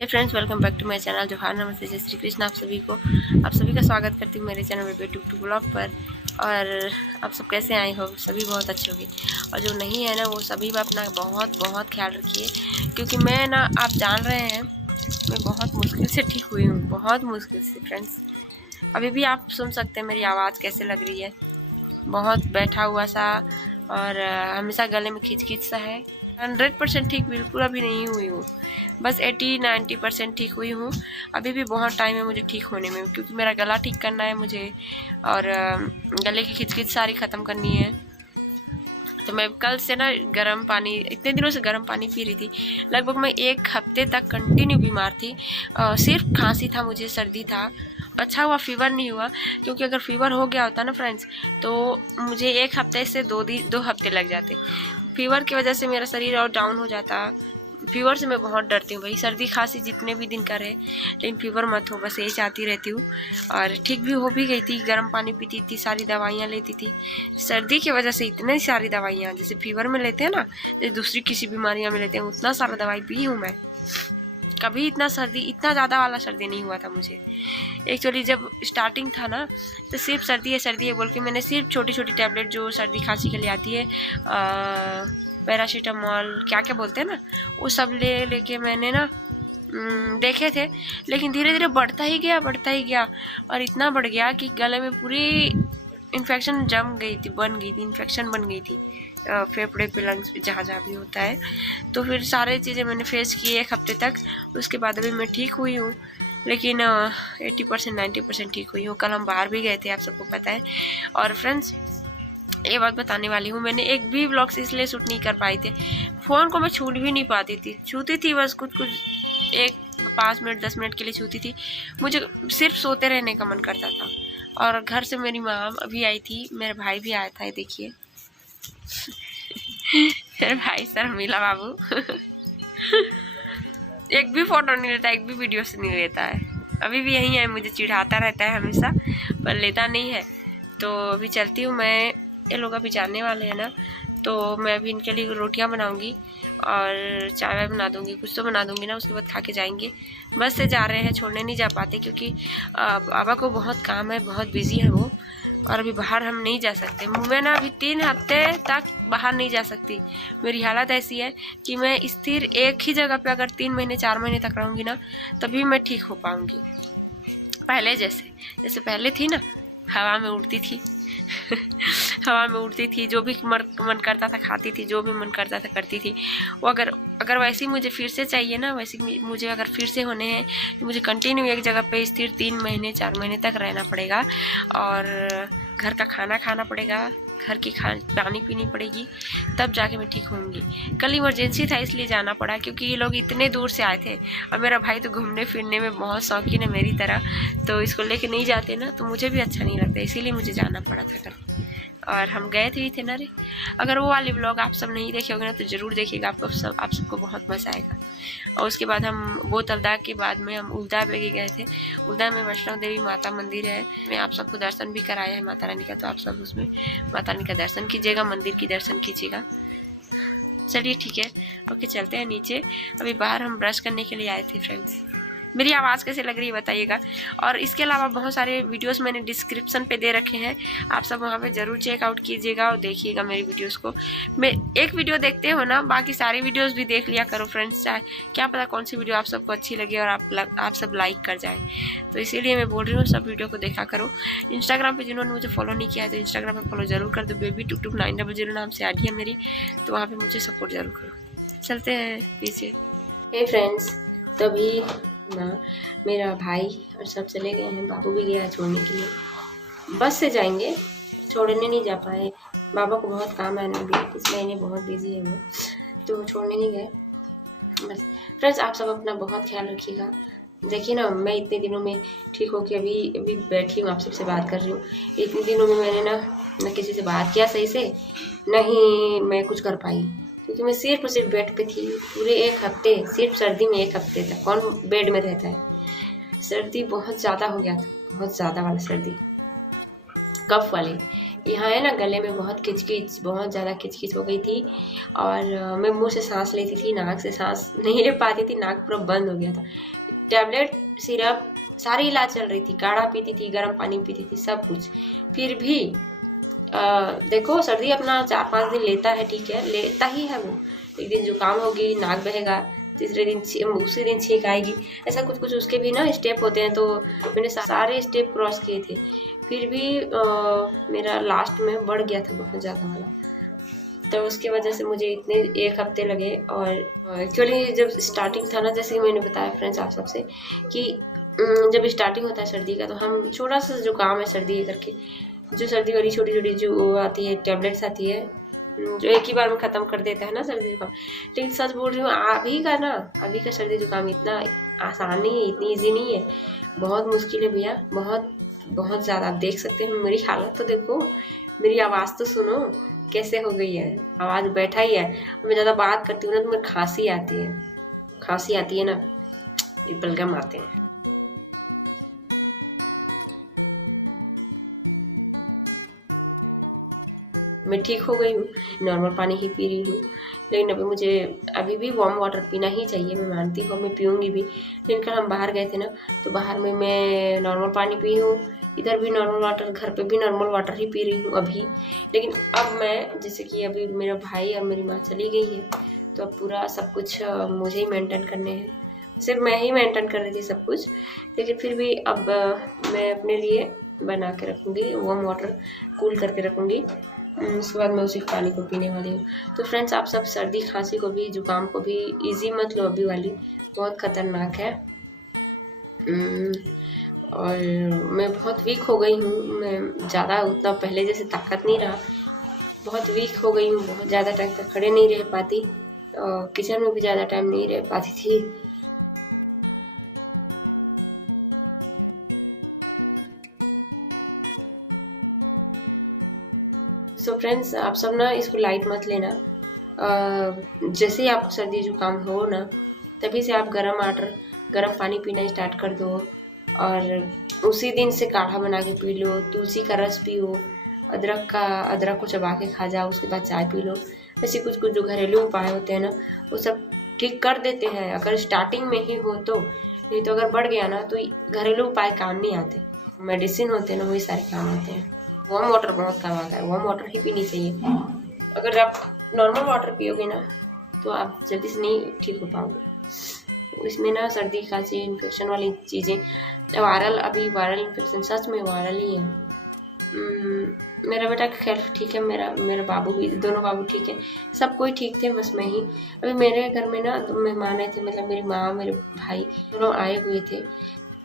Hey friends, welcome back to my channel. जोहार, नमस्ते, जय श्री कृष्ण। आप सभी का स्वागत करती हूँ मेरे चैनल में टू ब्लॉग पर। और आप सब कैसे आए हो? सभी बहुत अच्छे होंगे, और जो नहीं है ना वो सभी भी अपना बहुत बहुत ख्याल रखिए, क्योंकि मैं ना, आप जान रहे हैं, मैं बहुत मुश्किल से ठीक हुई हूँ, बहुत मुश्किल से फ्रेंड्स। अभी भी आप सुन सकते हैं मेरी आवाज़ कैसे लग रही है, बहुत बैठा हुआ सा, और हमेशा गले में खींच सा है। 100% ठीक बिल्कुल अभी नहीं हुई हूँ, बस 80-90% ठीक हुई हूँ। अभी भी बहुत टाइम है मुझे ठीक होने में, क्योंकि मेरा गला ठीक करना है मुझे, और गले की खिचखिच सारी ख़त्म करनी है। तो मैं कल से ना गर्म पानी, इतने दिनों से गर्म पानी पी रही थी। लगभग मैं 1 हफ्ते तक कंटिन्यू बीमार थी। सिर्फ खांसी था, मुझे सर्दी था। अच्छा हुआ फीवर नहीं हुआ, क्योंकि अगर फीवर हो गया होता ना फ्रेंड्स, तो मुझे 1 हफ्ते से 2 हफ्ते लग जाते। फीवर की वजह से मेरा शरीर और डाउन हो जाता। फीवर से मैं बहुत डरती हूँ भाई, सर्दी खांसी जितने भी दिन का रहे, लेकिन फीवर मत हो, बस यही चाहती रहती हूँ। और ठीक भी हो भी गई थी, गर्म पानी पीती थी, सारी दवाइयाँ लेती थी। सर्दी की वजह से इतनी सारी दवाइयाँ, जैसे फीवर में लेते हैं ना, जैसे दूसरी किसी बीमारियाँ में लेते हैं, उतना सारा दवाई पी हूँ मैं। कभी इतना ज़्यादा वाला सर्दी नहीं हुआ था मुझे। एक्चुअली जब स्टार्टिंग था ना, तो सिर्फ सर्दी है बोल के मैंने सिर्फ छोटी छोटी टैबलेट जो सर्दी खांसी के लिए आती है, पैरासीटामॉल क्या क्या बोलते हैं ना, वो सब लेके मैंने ना देखे थे। लेकिन धीरे धीरे बढ़ता ही गया, और इतना बढ़ गया कि गले में पूरी इन्फेक्शन जम गई थी, इन्फेक्शन बन गई थी, फेफड़े पे, लंग्स पे, जहाँ जहाँ भी होता है। तो फिर सारे चीज़ें मैंने फेस की 1 हफ्ते तक। उसके बाद अभी मैं ठीक हुई हूँ, लेकिन 80% 90% ठीक हुई हूँ। कल हम बाहर भी गए थे, आप सबको पता है। और फ्रेंड्स, ये बात बताने वाली हूँ, मैंने एक भी व्लॉग्स इसलिए शूट नहीं कर पाई थी, फ़ोन को मैं छू भी नहीं पाती थी। छूती थी बस कुछ 5 मिनट 10 मिनट के लिए छूती थी। मुझे सिर्फ सोते रहने का मन करता था। और घर से मेरी माँ अभी आई थी, मेरा भाई भी आया था, ये देखिए मेरे भाई सर मिला बाबू एक भी फोटो नहीं लेता, एक भी वीडियो से नहीं लेता है। अभी भी यही है, मुझे चिढ़ाता रहता है हमेशा, पर लेता नहीं है। तो अभी चलती हूँ मैं, ये लोग अभी जाने वाले हैं ना, तो मैं अभी इनके लिए रोटियां बनाऊंगी और चाय बना दूंगी, कुछ तो बना दूंगी ना, उसके बाद खा के जाएंगे। बस से जा रहे हैं, छोड़ने नहीं जा पाते, क्योंकि बाबा को बहुत काम है, बहुत बिजी है वो, और अभी बाहर हम नहीं जा सकते। मैं ना अभी 3 हफ्ते तक बाहर नहीं जा सकती। मेरी हालत ऐसी है कि मैं स्थिर एक ही जगह पे अगर 3 महीने 4 महीने तक रहूँगी ना, तभी मैं ठीक हो पाऊँगी। पहले जैसे पहले थी ना, हवा में उड़ती थी हवा में उड़ती थी, जो भी मन करता था खाती थी, जो भी मन करता था करती थी। वो अगर वैसे ही मुझे फिर से चाहिए ना, वैसे मुझे अगर फिर से होने हैं, तो मुझे कंटिन्यू एक जगह पे स्थिर 3 महीने 4 महीने तक रहना पड़ेगा, और घर का खाना खाना पड़ेगा, घर की पानी पीनी पड़ेगी, तब जाके मैं ठीक होंगी। कल इमरजेंसी था इसलिए जाना पड़ा, क्योंकि ये लोग इतने दूर से आए थे, और मेरा भाई तो घूमने फिरने में बहुत शौकीन है मेरी तरह, तो इसको लेके नहीं जाते ना, तो मुझे भी अच्छा नहीं लगता, इसीलिए मुझे जाना पड़ा था कल। और हम गए थे ना रे। अगर वो वाली व्लॉग आप सब नहीं देखे होंगे ना, तो ज़रूर देखिएगा, आप सबको बहुत मज़ा आएगा। और उसके बाद हम बोतलदा के बाद में हम उल्दा पे गए थे। उल्दा में वैष्णो देवी माता मंदिर है, मैं आप सबको दर्शन भी कराया है माता रानी का, तो आप सब उसमें माता रानी का दर्शन कीजिएगा, मंदिर की दर्शन कीजिएगा। चलिए ठीक है, ओके, चलते हैं नीचे। अभी बाहर हम ब्रश करने के लिए आए थे फ्रेंड्स। मेरी आवाज़ कैसे लग रही है बताइएगा। और इसके अलावा बहुत सारे वीडियोस मैंने डिस्क्रिप्शन पे दे रखे हैं, आप सब वहाँ पे ज़रूर चेकआउट कीजिएगा और देखिएगा मेरी वीडियोस को। मैं एक वीडियो देखते हो ना, बाकी सारी वीडियोस भी देख लिया करो फ्रेंड्स, चाहे क्या पता कौन सी वीडियो आप सबको अच्छी लगे और आप सब लाइक कर जाए। तो इसीलिए मैं बोल रही हूँ, सब वीडियो को देखा करो। इंस्टाग्राम पर जिन्होंने मुझे फॉलो नहीं किया है, तो इंस्टाग्राम पर फॉलो ज़रूर कर दो, baby2290 नाम से आईडी है मेरी, तो वहाँ पर मुझे सपोर्ट ज़रूर करो। चलते हैं नीचे। हे फ्रेंड्स, तभी ना मेरा भाई और सब चले गए हैं, बाबू भी गया है छोड़ने के लिए। बस से जाएंगे, छोड़ने नहीं जा पाए, बाबा को बहुत काम है ना, अभी इस महीने बहुत बिजी है वो, तो छोड़ने नहीं गए। बस फ्रेंड्स, आप सब अपना बहुत ख्याल रखिएगा। देखिए ना, मैं इतने दिनों में ठीक होकर अभी बैठी हूँ, आप सबसे बात कर रही हूँ। इतने दिनों में मैंने ना किसी से बात किया सही से, नहीं मैं कुछ कर पाई, क्योंकि मैं सिर्फ और सिर्फ बेड पे थी पूरे 1 हफ्ते। सिर्फ सर्दी में 1 हफ्ते तक कौन बेड में रहता है। सर्दी बहुत ज़्यादा हो गया था, बहुत ज़्यादा वाला सर्दी, कफ वाले। यहाँ है ना गले में बहुत किचकिच, बहुत ज़्यादा किचकिच हो गई थी और मैं मुंह से सांस लेती थी, नाक से सांस नहीं ले पाती थी, नाक पूरा बंद हो गया था। टैबलेट, सिरप, सारी इलाज चल रही थी, काढ़ा पीती थी, गर्म पानी पीती थी, सब कुछ। फिर भी देखो सर्दी अपना 4-5 दिन लेता है, ठीक है, लेता ही है वो। एक दिन जुकाम होगी, नाक बहेगा, तीसरे दिन उसी दिन छींक आएगी, ऐसा कुछ कुछ उसके भी ना स्टेप होते हैं। तो मैंने सारे स्टेप क्रॉस किए थे, फिर भी मेरा लास्ट में बढ़ गया था बहुत ज़्यादा वाला। तो उसकी वजह से मुझे इतने 1 हफ्ते लगे। और एक्चुअली जब स्टार्टिंग था ना, जैसे कि मैंने बताया फ्रेंड्स आप सबसे कि जब स्टार्टिंग होता है सर्दी का, तो हम छोटा सा जुकाम है सर्दी है करके, जो सर्दी वाली छोटी छोटी जो आती है टैबलेट्स आती है, जो एक ही बार में ख़त्म कर देता है ना सर्दी जुकाम। लेकिन सच बोल रही हूँ, अभी का सर्दी जुकाम इतना आसान नहीं है, इतनी ईजी नहीं है, बहुत मुश्किल है भैया, बहुत बहुत ज़्यादा। आप देख सकते हैं मेरी हालत तो देखो, मेरी आवाज़ तो सुनो कैसे हो गई है, आवाज़ बैठा ही है। मैं ज़्यादा बात करती हूँ ना तो मेरी खांसी आती है ना, ये बलगम आते हैं। मैं ठीक हो गई हूँ, नॉर्मल पानी ही पी रही हूँ, लेकिन अभी भी वार्म वाटर पीना ही चाहिए। मैं मानती हूँ, मैं पीऊँगी भी, लेकिन कल हम बाहर गए थे ना, तो बाहर में मैं नॉर्मल पानी पी हूँ, इधर भी नॉर्मल वाटर, घर पे भी नॉर्मल वाटर ही पी रही हूँ अभी। लेकिन अब मैं, जैसे कि अभी मेरा भाई और मेरी माँ चली गई है, तो अब पूरा सब कुछ मुझे ही मेंटेन करने हैं। सिर्फ मैं ही मेंटेन कर रही थी सब कुछ, लेकिन फिर भी अब मैं अपने लिए बना के रखूँगी, वार्म वाटर कूल करके रखूँगी। उसके बाद मैं उसी पानी को पीने वाली हूँ। तो फ्रेंड्स आप सब सर्दी खांसी को भी, जुकाम को भी इजी मत लो, अभी वाली बहुत ख़तरनाक है। और मैं बहुत वीक हो गई हूँ, मैं ज़्यादा उतना पहले जैसे ताकत नहीं रहा, बहुत वीक हो गई हूँ, बहुत ज़्यादा टाइम तक खड़े नहीं रह पाती, और किचन में भी ज़्यादा टाइम नहीं रह पाती थी। सो फ्रेंड्स आप सब ना इसको लाइट मत लेना। जैसे ही आपको सर्दी जुकाम हो ना, तभी से आप गर्म पानी पीना स्टार्ट कर दो, और उसी दिन से काढ़ा बना के पी लो, तुलसी का रस पियो, अदरक को चबा के खा जाओ, उसके बाद चाय पी लो। ऐसे कुछ कुछ जो घरेलू उपाय होते हैं ना, वो सब ठीक कर देते हैं, अगर स्टार्टिंग में ही हो तो। नहीं तो अगर बढ़ गया ना, तो घरेलू उपाय काम नहीं आते, मेडिसिन होते हैं ना, वही सारे काम आते हैं। वार्म वाटर बहुत काम आता है, वार्म वाटर ही पीनी चाहिए। अगर आप नॉर्मल वाटर पियोगे ना, तो आप जल्दी से नहीं ठीक हो पाओगे। इसमें ना सर्दी खांसी इन्फेक्शन वाली चीज़ें, वायरल इन्फेक्शन सच में वायरल ही है। मेरा बेटा खैर ठीक है, मेरा बाबू भी, दोनों बाबू ठीक है, सब कोई ठीक थे, बस मैं ही। अभी मेरे घर में ना 2 मेहमान आए थे, मतलब मेरी माँ मेरे भाई दोनों आए हुए थे।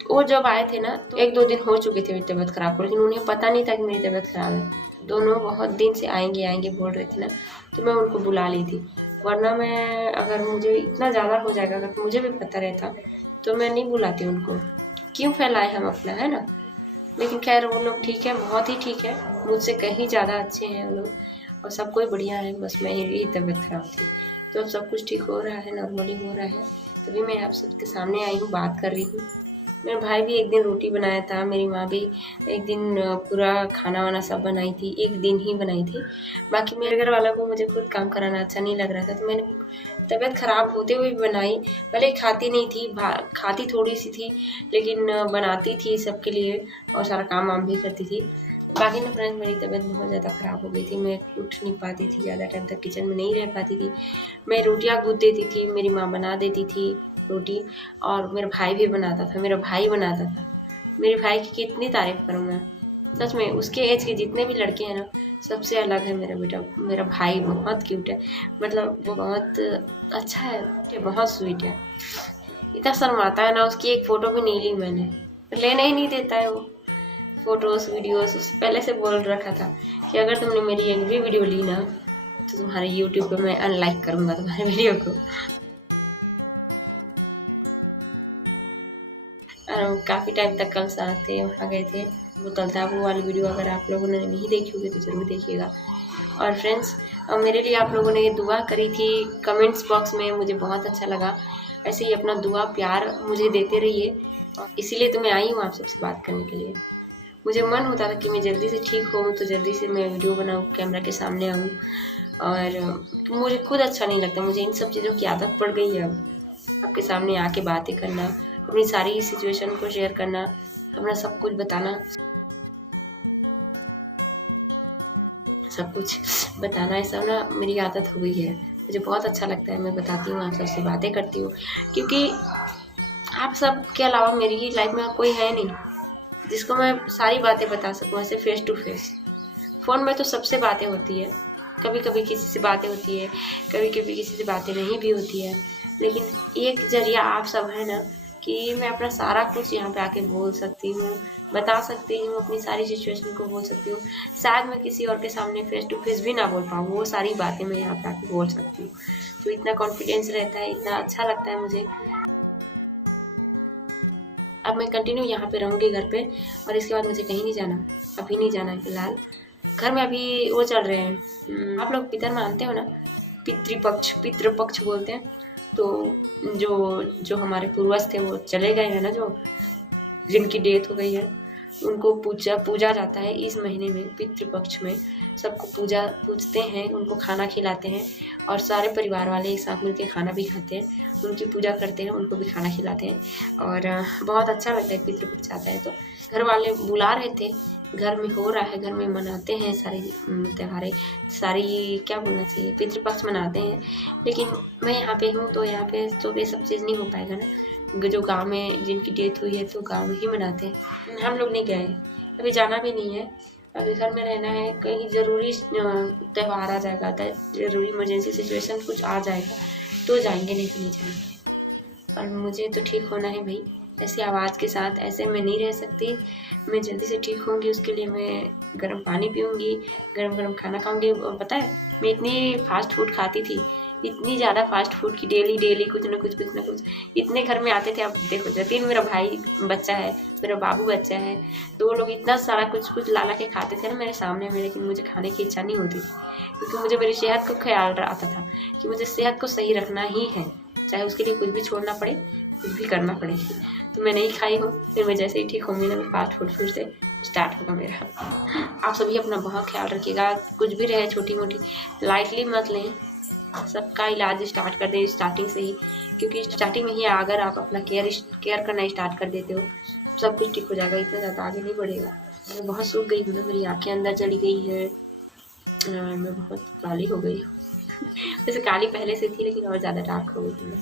वो जब आए थे ना, तो 1-2 दिन हो चुके थे मेरी तबीयत ख़राब को, लेकिन उन्हें पता नहीं था कि मेरी तबीयत ख़राब है। दोनों बहुत दिन से आएंगे बोल रहे थे ना, तो मैं उनको बुला ली थी। वरना मैं, अगर मुझे इतना ज़्यादा हो जाएगा, अगर मुझे भी पता रहता तो मैं नहीं बुलाती उनको, क्यों फैलाए हम अपना, है ना। लेकिन खैर वो लोग ठीक है, बहुत ही ठीक है, मुझसे कहीं ज़्यादा अच्छे हैं वो लोग, और सब कोई बढ़िया है, बस मैं ही तबीयत ख़राब थी। तो अब सब कुछ ठीक हो रहा है, नॉर्मली हो रहा है, तभी मैं आप सबके सामने आई हूँ, बात कर रही हूँ। मेरा भाई भी एक दिन रोटी बनाया था, मेरी माँ भी एक दिन पूरा खाना वाना सब बनाई थी, एक दिन ही बनाई थी। बाकी मेरे घर वालों को मुझे खुद काम कराना अच्छा नहीं लग रहा था, तो मैंने तबीयत ख़राब होते हुए भी बनाई। भले खाती नहीं थी, खाती थोड़ी सी थी, लेकिन बनाती थी सबके लिए, और सारा काम वाम भी करती थी। बाकी ना फ्रेंड्स, मेरी तबीयत बहुत ज़्यादा ख़राब हो गई थी, मैं उठ नहीं पाती थी, ज़्यादा टाइम तक किचन में नहीं रह पाती थी। मैं रोटियाँ गूँथ देती थी, मेरी माँ बना देती थी रोटी, और मेरा भाई भी बनाता था, मेरे भाई की कितनी तारीफ़ करूँ मैं, सच में। उसके एज के जितने भी लड़के हैं ना, सबसे अलग है मेरा बेटा, मेरा भाई बहुत क्यूट है, मतलब वो बहुत अच्छा है, बहुत स्वीट है। इतना शर्माता है ना, उसकी एक फ़ोटो भी नहीं ली मैंने, लेने ही नहीं देता है वो फ़ोटोज़ वीडियोज़। उससे पहले से बोल रखा था कि अगर तुमने मेरी एक भी वीडियो ली ना, तो तुम्हारे यूट्यूब पे मैं अनलाइक करूँगा तुम्हारे वीडियो को। काफ़ी टाइम तक कल साथ थे, वहाँ गए थे, वो तलताबू वाली वीडियो अगर आप लोगों ने नहीं देखी होगी तो ज़रूर देखिएगा। और फ्रेंड्स, मेरे लिए आप लोगों ने दुआ करी थी कमेंट्स बॉक्स में, मुझे बहुत अच्छा लगा। ऐसे ही अपना दुआ प्यार मुझे देते रहिए, और इसीलिए तो मैं आई हूँ आप सबसे बात करने के लिए। मुझे मन होता था कि मैं जल्दी से ठीक हूँ तो जल्दी से मैं वीडियो बनाऊँ, कैमरा के सामने आऊँ। और मुझे खुद अच्छा नहीं लगता, मुझे इन सब चीज़ों की आदत पड़ गई है अब। आपके सामने आके बातें करना, अपनी सारी सिचुएशन को शेयर करना, अपना सब कुछ बताना, सब कुछ बताना, ऐसा ना मेरी आदत हो गई है। मुझे बहुत अच्छा लगता है, मैं बताती हूँ, आप सबसे बातें करती हूँ, क्योंकि आप सब के अलावा मेरी लाइफ में कोई है नहीं जिसको मैं सारी बातें बता सकूँ ऐसे फेस टू फेस। फ़ोन में तो सबसे बातें होती है, कभी कभी किसी से बातें होती है, कभी कभी किसी से बातें नहीं भी होती है, लेकिन एक जरिया आप सब है ना कि मैं अपना सारा कुछ यहाँ पे आके बोल सकती हूँ, बता सकती हूँ, अपनी सारी सिचुएशन को बोल सकती हूँ। शायद मैं किसी और के सामने फेस टू फेस भी ना बोल पाऊँ, वो सारी बातें मैं यहाँ पे आके बोल सकती हूँ। तो इतना कॉन्फिडेंस रहता है, इतना अच्छा लगता है मुझे। अब मैं कंटिन्यू यहाँ पे रहूँगी घर पे, और इसके बाद मुझे कहीं नहीं जाना, अभी नहीं जाना है फिलहाल। घर में अभी वो चल रहे हैं, आप लोग पितर मानते हो ना, पितृपक्ष बोलते हैं। तो जो हमारे पूर्वज थे वो चले गए हैं ना, जो जिनकी डेथ हो गई है, उनको पूजा जाता है इस महीने में, पितृपक्ष में। सबको पूजते हैं, उनको खाना खिलाते हैं, और सारे परिवार वाले एक साथ मिलकर खाना भी खाते हैं, उनकी पूजा करते हैं, उनको भी खाना खिलाते हैं। और बहुत अच्छा लगता है पितृपक्ष आता है तो। घर वाले बुला रहे थे, घर में हो रहा है, घर में मनाते हैं सारी त्योहारें, सारी क्या बोलना चाहिए, पितृपक्ष मनाते हैं। लेकिन मैं यहाँ पे हूँ तो यहाँ पे तो ये सब चीज़ नहीं हो पाएगा ना, जो गांव में जिनकी डेथ हुई है तो गांव में ही मनाते हैं। हम लोग नहीं गए, अभी जाना भी नहीं है, अभी घर में रहना है। कहीं ज़रूरी त्यौहार आ जाएगा, ज़रूरी इमरजेंसी सिचुएशन कुछ आ जाएगा तो जाएंगे, नहीं तो नहीं जाएंगे। और मुझे तो ठीक होना है भाई, ऐसी आवाज़ के साथ ऐसे मैं नहीं रह सकती। मैं जल्दी से ठीक होंगी, उसके लिए मैं गर्म पानी पीऊँगी, गरम गरम खाना खाऊँगी। पता है मैं इतनी फास्ट फूड खाती थी, इतनी ज़्यादा फास्ट फूड की डेली कुछ ना कुछ इतने घर में आते थे। अब देखो, जतिन मेरा भाई बच्चा है, मेरा बाबू बच्चा है, तो वो लोग इतना सारा कुछ ला के खाते थे ना मेरे सामने में, लेकिन मुझे खाने की इच्छा नहीं होती थी, क्योंकि मुझे मेरी सेहत को ख्याल आता था कि मुझे सेहत को सही रखना ही है, चाहे उसके लिए कुछ भी छोड़ना पड़े, कुछ भी करना पड़े। तो मैं नहीं खाई हूँ, फिर मैं जैसे ही ठीक होंगी ना, मैं फास्ट फूड फिर से स्टार्ट होगा मेरा। आप सभी अपना बहुत ख्याल रखिएगा, कुछ भी रहे छोटी मोटी लाइटली मत लें, सबका इलाज स्टार्ट कर दें स्टार्टिंग से ही, क्योंकि स्टार्टिंग में ही अगर आप अपना केयर करना स्टार्ट कर देते हो, सब कुछ ठीक हो जाएगा, इतना ज़्यादा आगे नहीं बढ़ेगा। मैं बहुत सूख गई हूँ ना, मेरी आँखें अंदर चली गई है, मैं बहुत काली हो गई हूँ। वैसे काली पहले से थी, लेकिन और ज़्यादा डार्क हो गई थी मैं।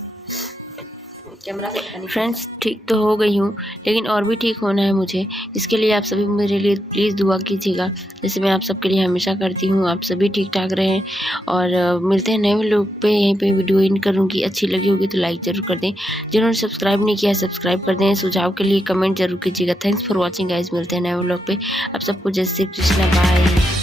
कैमरा से फ्रेंड्स, ठीक तो हो गई हूँ, लेकिन और भी ठीक होना है मुझे। इसके लिए आप सभी मेरे लिए प्लीज़ दुआ कीजिएगा, जैसे मैं आप सबके लिए हमेशा करती हूँ। आप सभी ठीक ठाक रहें, और मिलते हैं नए लोग पे। यहीं पे वीडियो इन करूँगी, अच्छी लगी होगी तो लाइक ज़रूर कर दें, जिन्होंने सब्सक्राइब नहीं किया सब्सक्राइब कर दें, सुझाव के लिए कमेंट जरूर कीजिएगा। थैंक्स फॉर वॉचिंग गाइज, मिलते हैं नए लोग पे। आप सबको जय श्री कृष्णा, बाय।